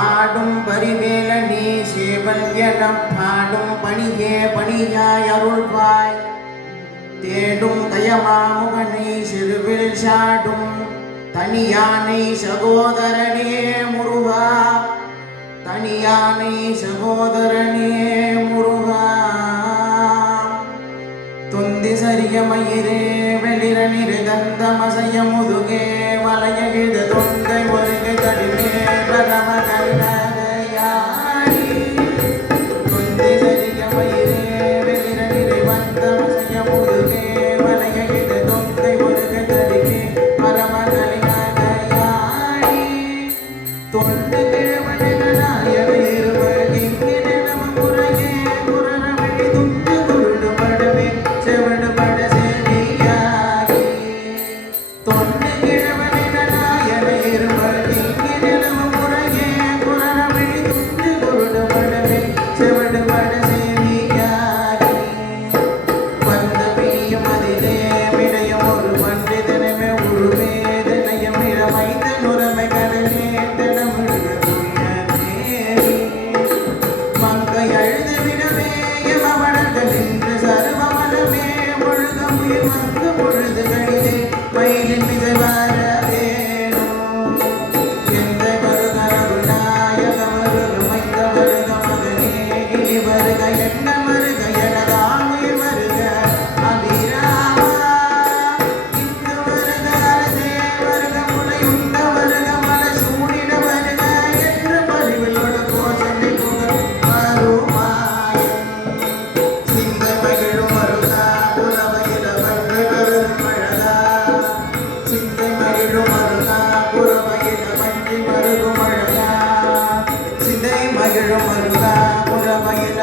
ஆடும் பரிவேலனே சேவல் எனப் பாடும் பணியே பணியாய் அருள்வாய் தேடும் கயமாமுகனை சிறுவில் சாடும் தனியானை சகோதரனே முருகா தனியானை சகோதரனே முருகா தொந்தி சரிய மயிரே வெளிரனிரு தந்தமசைய முதுகே வலையகித தொண்டை ஒருகை தடிமே பரம கவினகையாடி தொந்தி சரிய மயிரே வெளிரனிரு வந்தமசைய முதுகே வலையகித தொண்டை ஒருகை தடிமே பரம கவினகையாடி தொண்டு மகிழும் மருகா புறமயில